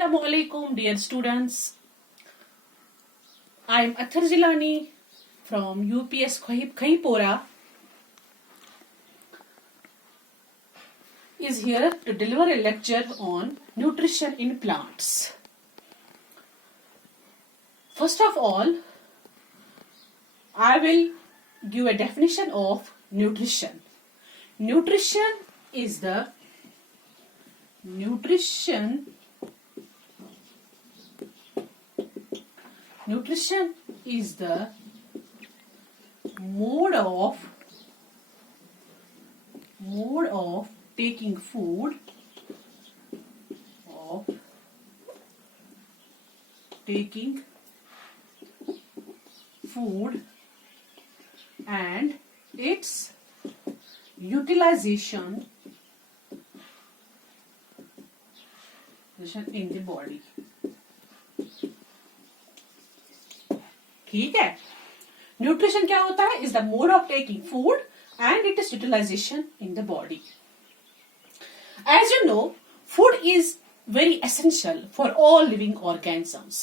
Assalamu alaikum, dear students. I am Athar Jilani from UPS Khahipora is here to deliver a lecture on nutrition in plants. First of all, I will give a definition of nutrition. Nutrition is the mode of taking food and its utilization in the body. ठीक है. Nutrition क्या होता है? Is the mode of taking food and it is utilisation in the body. As you know, food is very essential for all living organisms,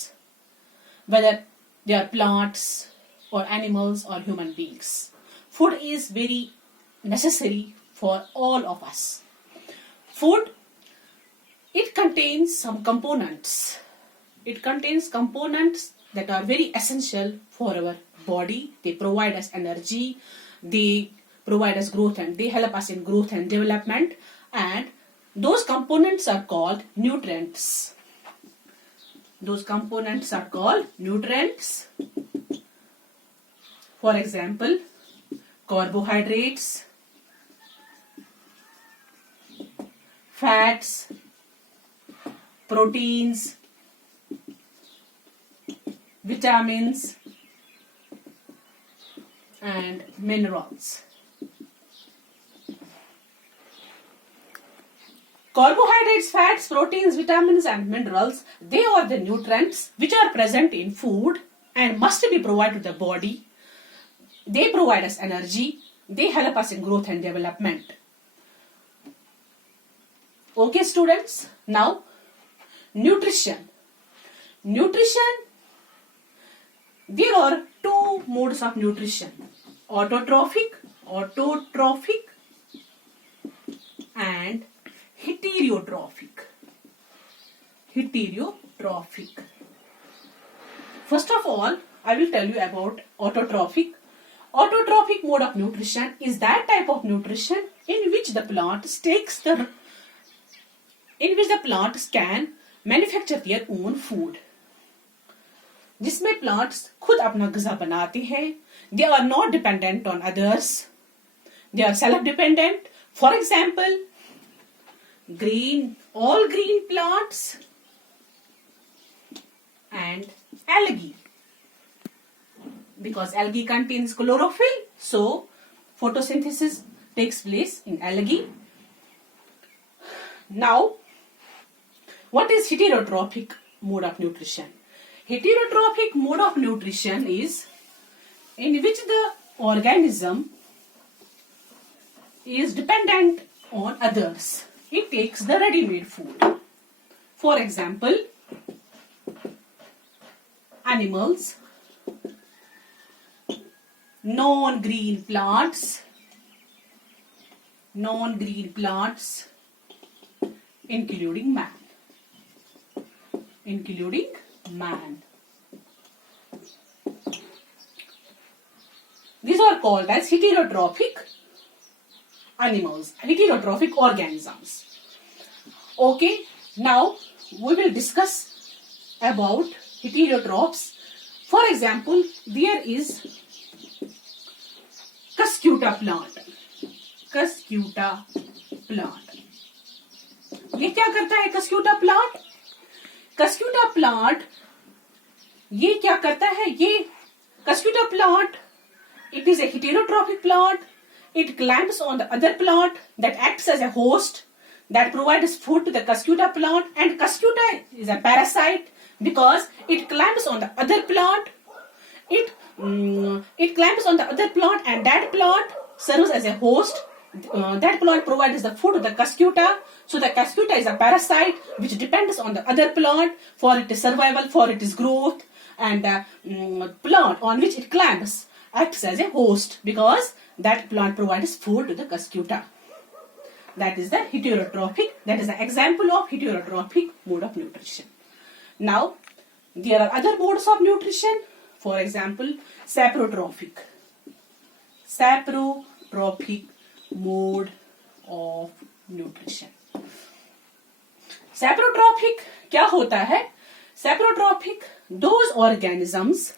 whether they are plants or animals or human beings. Food is very necessary for all of us. Food, it contains some components. It contains components that are very essential for our body. They provide us energy, they provide us growth, and they help us in growth and development, and those components are called nutrients. For example, carbohydrates, fats, proteins, vitamins, and minerals. Carbohydrates, fats, proteins, vitamins, and minerals, they are the nutrients which are present in food and must be provided to the body. They provide us energy, they help us in growth and development. Okay, students, now nutrition. There are two modes of nutrition: autotrophic and heterotrophic. First of all, I will tell you about autotrophic. Autotrophic mode of nutrition is that type of nutrition in which the plants can manufacture their own food. जिसमें plants खुद अपना ग़िज़ा बनाते हैं. They are not dependent on others. They are self-dependent. For example, all green plants and algae. Because algae contains chlorophyll, so photosynthesis takes place in algae. Now, what is heterotrophic mode of nutrition? Heterotrophic mode of nutrition is in which the organism is dependent on others. It takes the ready-made food. For example, animals, non-green plants, including man. These are called as heterotrophic animals, heterotrophic organisms. Okay, now we will discuss about heterotrophs. For example, there is Cuscuta plant. ये क्या करता है Cuscuta plant? Cuscuta plant ये क्या करता है? ये Cuscuta plant, it is a heterotrophic plant. It clamps on the other plant that acts as a host that provides food to the Cuscuta plant, and Cuscuta is a parasite because it clamps on the other plant. It clamps on the other plant, and that plant serves as a host that plant provides the food to the cuscuta. So the cuscuta is a parasite which depends on the other plant for its survival, for its growth, and plant on which it climbs acts as a host because that plant provides food to the cuscuta. That is the heterotrophic. That is the example of heterotrophic mode of nutrition. Now, there are other modes of nutrition. For example, saprotrophic. Saprotrophic mode of nutrition. Saprotrophic क्या होता है? Saprotrophic, those organisms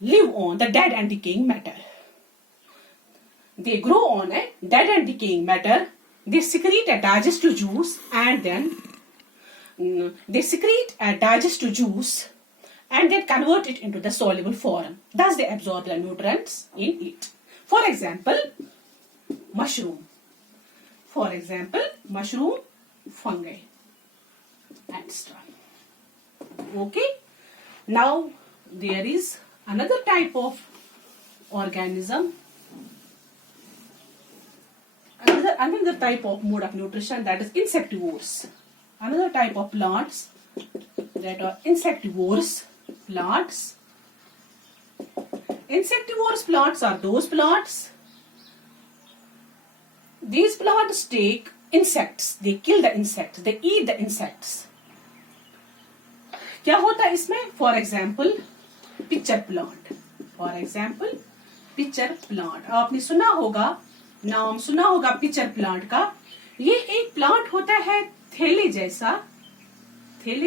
live on the dead and decaying matter. They grow on a dead and decaying matter. They secrete a digestive juice and then convert it into the soluble form. Thus, they absorb the nutrients in it. For example, mushroom. Fungi, etc. Okay. Now, there is another type of organism, another type of mode of nutrition, that is insectivores. Another type of plants that are insectivorous plants. Insectivorous plants are those plants. These plants take insects. They kill the insects. They eat the insects. क्या होता है इसमें? For example, pitcher plant. आपने नाम सुना होगा pitcher plant का. ये एक प्लांट होता है थैली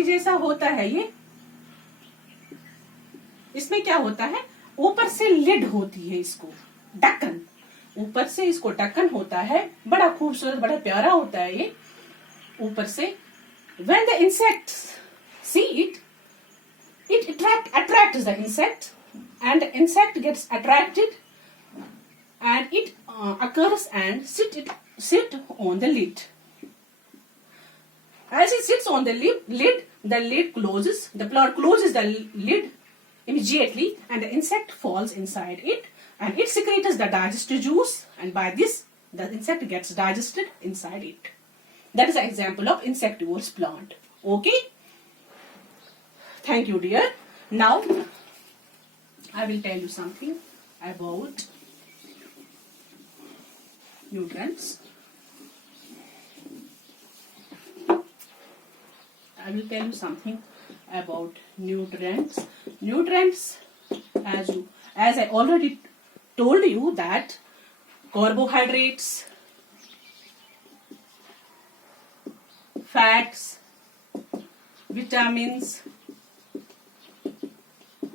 जैसा होता है ये. इसमें क्या होता है? ऊपर से लिड होती है, इसको ढक्कन. ऊपर से इसको ढक्कन होता है. बड़ा खूबसूरत, बड़ा प्यारा होता है ये ऊपर से. When the insects see it, it attracts the insect, and the insect gets attracted, and it occurs and sit on the lid. As it sits on the lid, the lid closes. The plant closes the lid immediately, and the insect falls inside it, and it secretes the digestive juice, and by this, the insect gets digested inside it. That is an example of insectivorous plant. Okay? Thank you, dear. Now, I will tell you something about nutrients. Nutrients, as I already told you, that carbohydrates, fats, vitamins,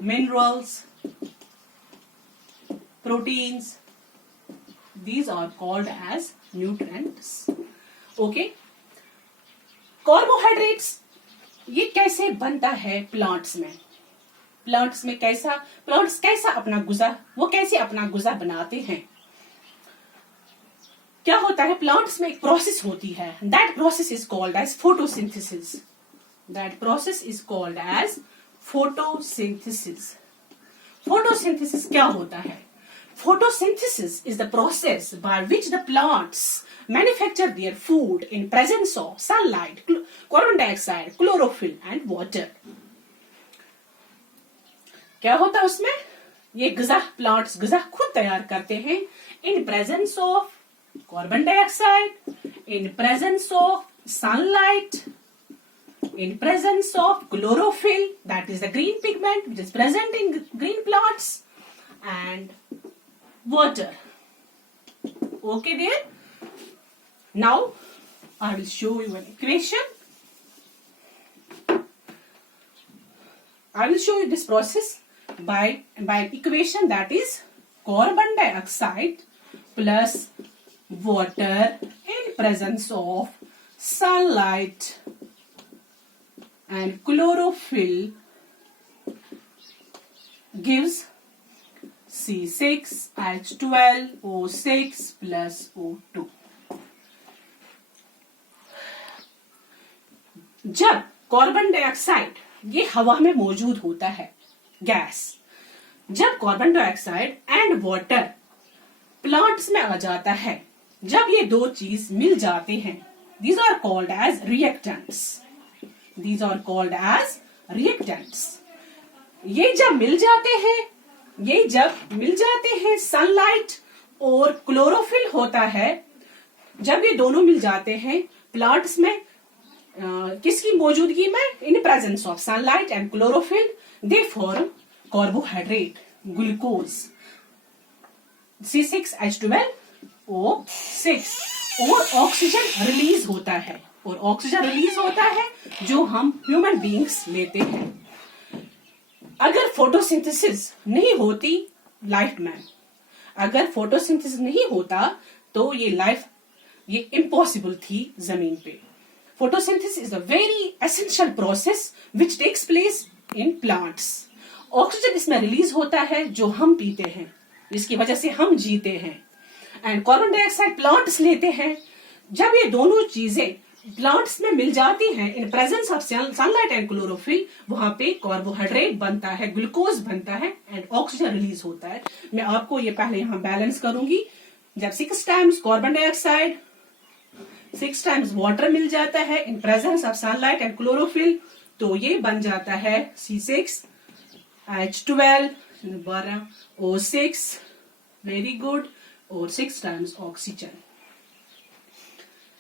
minerals, proteins, these are called as nutrients. Okay? Carbohydrates, ये कैसे बनता है plants में? Plants कैसे अपना गुज़ा बनाते हैं? क्या होता है? प्लांट्स में एक प्रोसेस होती है. That process is called as photosynthesis. Photosynthesis क्या होता है? Photosynthesis is the process by which the plants manufacture their food in presence of sunlight, carbon dioxide, chlorophyll and water. क्या होता है उसमें? ये प्लांट्स ग़िज़ा खुद तैयार करते हैं in presence of carbon dioxide, in presence of sunlight, in presence of chlorophyll, that is the green pigment which is present in green plants, and water. Okay, dear? Now, I will show you an equation. I will show you this process by equation, that is carbon dioxide plus water in presence of sunlight and chlorophyll gives C6H12O6 plus O2. जब carbon dioxide ये हवा में मौजूद होता है, gas, जब carbon dioxide and water plants में आ जाता है, जब ये दो चीज मिल जाते हैं, these are called as reactants. These are called as reactants. ये जब मिल जाते हैं सनलाइट और क्लोरोफिल होता है, जब ये दोनों मिल जाते हैं प्लांट्स में, किसकी मौजूदगी में, इन presence of sunlight and chlorophyll, they form carbohydrate, glucose, C6H12O6, और ऑक्सीजन रिलीज होता है, जो हम ह्यूमन बीइंग्स लेते हैं। अगर फोटोसिंथेसिस नहीं होती लाइफ में, अगर फोटोसिंथेसिस नहीं होता तो ये इम्पॉसिबल थी जमीन पे। Photosynthesis is a very essential process which takes place in plants. Oxygen इसमें रिलीज होता है जो हम पीते हैं, जिसकी वजह से हम जीते हैं, एंड कार्बन डाइऑक्साइड प्लांट्स लेते हैं। जब ये दोनों चीजें प्लांट्स में मिल जाती हैं इन presence of sunlight and chlorophyll, वहां पे कार्बोहाइड्रेट बनता है, ग्लूकोज बनता है, एंड ऑक्सीजन रिलीज होता है। मैं आपको ये पहले यहां बैलेंस करूंगी। जब 6 times carbon dioxide, 6 times water मिल जाता है in presence of sunlight and chlorophyll, तो ये बन जाता है C6H12O6, वेरी गुड, और 6 टाइम्स ऑक्सीजन।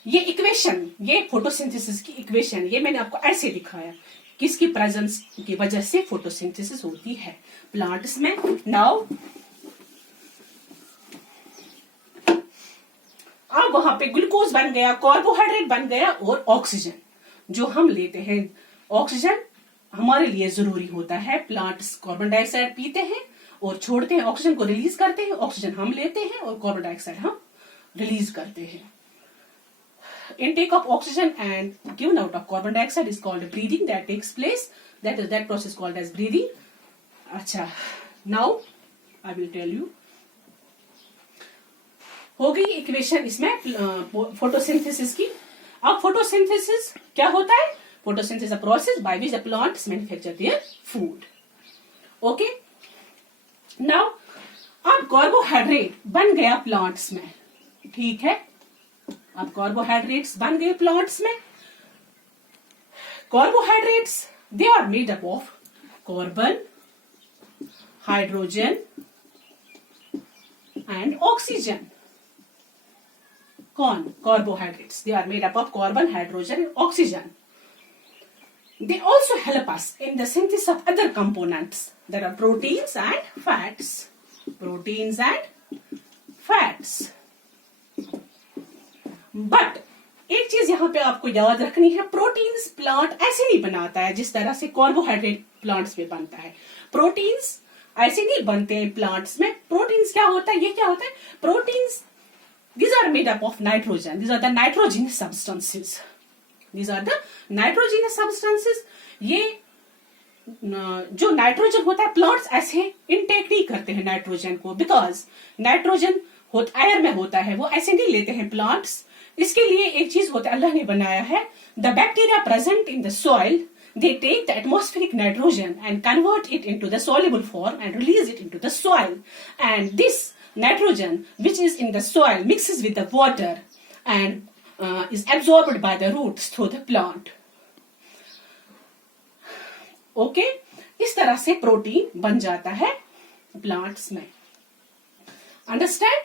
ये इक्वेशन, ये फोटोसिंथेसिस की इक्वेशन, ये मैंने आपको ऐसे दिखाया, किसकी प्रेजेंस की वजह से फोटोसिंथेसिस होती है प्लांट्स में। नाउ अब वहां पे ग्लूकोज बन गया, कार्बोहाइड्रेट बन गया, और ऑक्सीजन जो हम लेते हैं, ऑक्सीजन हमारे लिए जरूरी होता है। प्लांट्स कार्बन डाइऑक्साइड पीते हैं और छोड़ते हैं, ऑक्सीजन को रिलीज करते हैं, ऑक्सीजन हम लेते हैं और कार्बन डाइऑक्साइड हम रिलीज करते हैं। Intake of oxygen and given out of carbon dioxide is called breathing. That takes place. That process called as breathing. अच्छा, now I will tell you. हो गई इक्वेशन इसमें फोटोसिंथेसिस की। अब फोटोसिंथेसिस क्या होता है? Photosynthesis a process by which the plants manufacture their food. Okay, now अब कार्बोहाइड्रेट बन गया प्लांट्स में, ठीक है, अब कार्बोहाइड्रेट्स बन गए प्लांट्स में। Carbohydrates they are made up of carbon, hydrogen and oxygen. कौन? Carbohydrates, they are made up of carbon, hydrogen and oxygen. They also help us in the synthesis of other components, that are proteins and fats. Proteins and fats. But एक चीज यहां पे आपको याद रखनी है, proteins plant ऐसे नहीं बनाता है जिस तरह से कार्बोहाइड्रेट प्लांट्स में बनता है। प्रोटीन्स ऐसे नहीं बनते हैं प्लांट्स में। प्रोटीन्स क्या होता है, ये क्या होता है? Proteins, these are made up of nitrogen. These are the nitrogenous substances. These are the nitrogenous substances. ये जो नाइट्रोजन होता है, प्लांट्स ऐसे इनटेक नहीं करते हैं नाइट्रोजन को, बिकॉज नाइट्रोजन एयर में होता है, वो ऐसे नहीं लेते हैं प्लांट्स। इसके लिए एक चीज होता है, अल्लाह ने बनाया है, the bacteria present in the soil, they take the atmospheric nitrogen and convert it into the soluble form and release it into the soil, and this nitrogen which is in the soil mixes with the water and is absorbed by the roots through the plant. Okay, इस तरह से protein बन जाता है plants में। Understand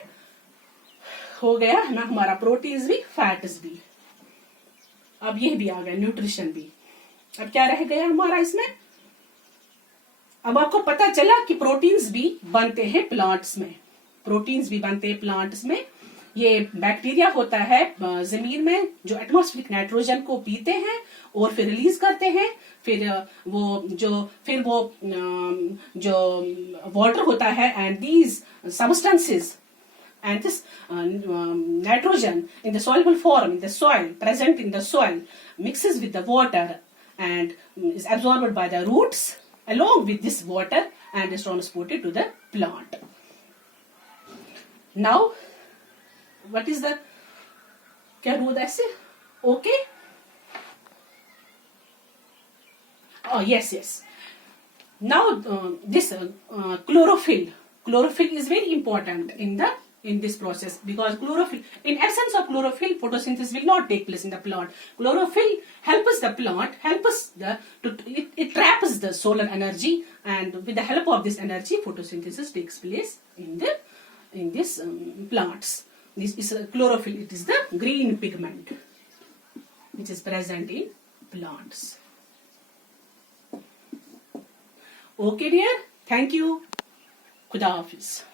हो गया है ना हमारा, प्रोटीन्स भी फैट्स भी। अब ये भी आ गया, न्यूट्रिशन भी। अब क्या रह गया हमारा इसमें? अब आपको पता चला कि प्रोटीन्स भी बनते हैं प्लांट्स में, प्रोटीन्स भी बनते हैं प्लांट्स में। ये बैक्टीरिया होता है जमीन में जो एटमॉस्फेरिक नाइट्रोजन को पीते हैं और फिर रिलीज करते हैं, फिर वो जो वाटर होता है and these substances and this nitrogen in the soluble form in the soil, present in the soil, mixes with the water and is absorbed by the roots along with this water and is transported to the plant. Now what is the, क्या rule ऐसे? Okay, oh yes, now this chlorophyll is very important in the in this process, because chlorophyll, in absence of chlorophyll, photosynthesis will not take place in the plant. Chlorophyll helps the plant, it traps the solar energy, and with the help of this energy, photosynthesis takes place in this plants. This is chlorophyll. It is the green pigment which is present in plants. Okay, dear. Thank you. Khuda Hafiz.